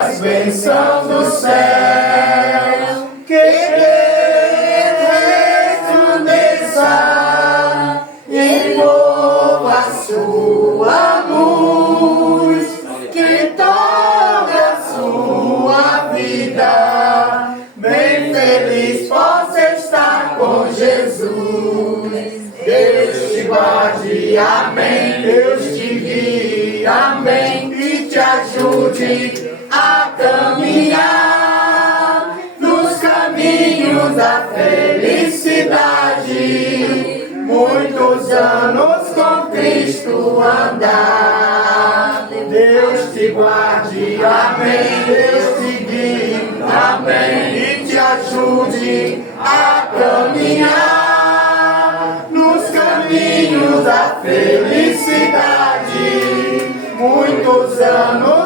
as bênçãos do céu, que resplandeça em novo a sua luz, que toda a sua vida bem feliz possa estar com Jesus. Deus te guarde, amém. Deus te guie, amém. E te ajude a caminhar nos caminhos da felicidade. Muitos anos com Cristo andar. Deus te guarde, amém. Deus te guie, amém. E te ajude a caminhar nos caminhos da felicidade. Muitos anos